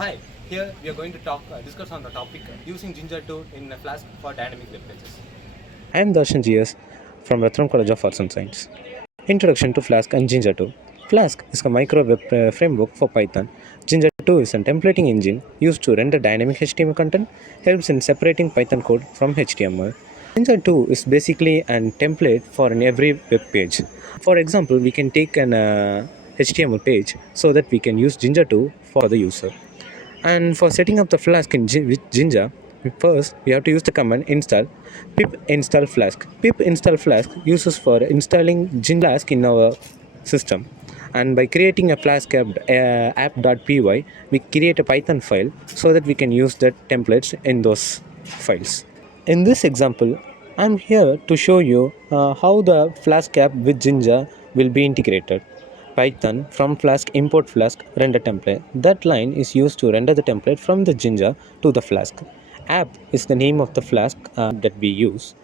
Hi, here we are going to discuss on the topic using JINJA 2 in FLASK for dynamic web pages. I am Dharshan G S from Dharshan College of Arts and Science. Introduction to FLASK and JINJA 2. FLASK is a micro web framework for Python. JINJA 2 is a templating engine used to render dynamic HTML content, helps in separating Python code from HTML. JINJA 2 is basically a template for every web page. For example, we can take an HTML page so that we can use JINJA 2 for the user. And for setting up the Flask with JINJA, first we have to use the command install pip install flask. Pip install flask uses for installing JINJA Flask in our system. And by creating a Flask app.py, we create a Python file so that we can use the templates in those files. In this example, I'm here to show you how the Flask app with JINJA will be integrated. Python from Flask import Flask render template. That line is used to render the template from the JINJA to the Flask. App is the name of the Flask that we use,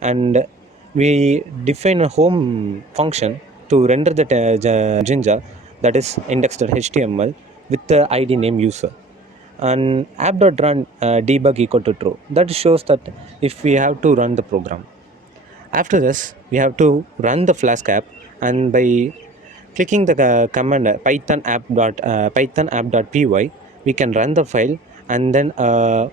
and we define a home function to render the JINJA, that is index.html, with the ID name user. And app.run debug equal to true. That shows that if we have to run the program. After this, we have to run the Flask app, and by clicking the command python app.py, we can run the file, and then a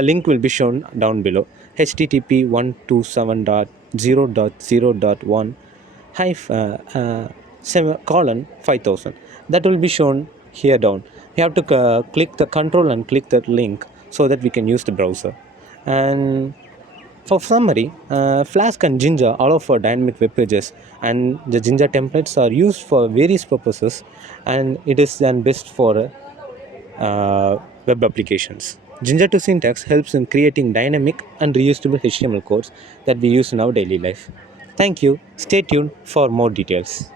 link will be shown down below: http 127.0.0.1 that will be shown here down. We have to click the control and click that link so that we can use the browser. And for summary, Flask and JINJA allow for dynamic web pages, and the JINJA templates are used for various purposes, and it is then best for web applications. JINJA 2 syntax helps in creating dynamic and reusable HTML codes that we use in our daily life. Thank you. Stay tuned for more details.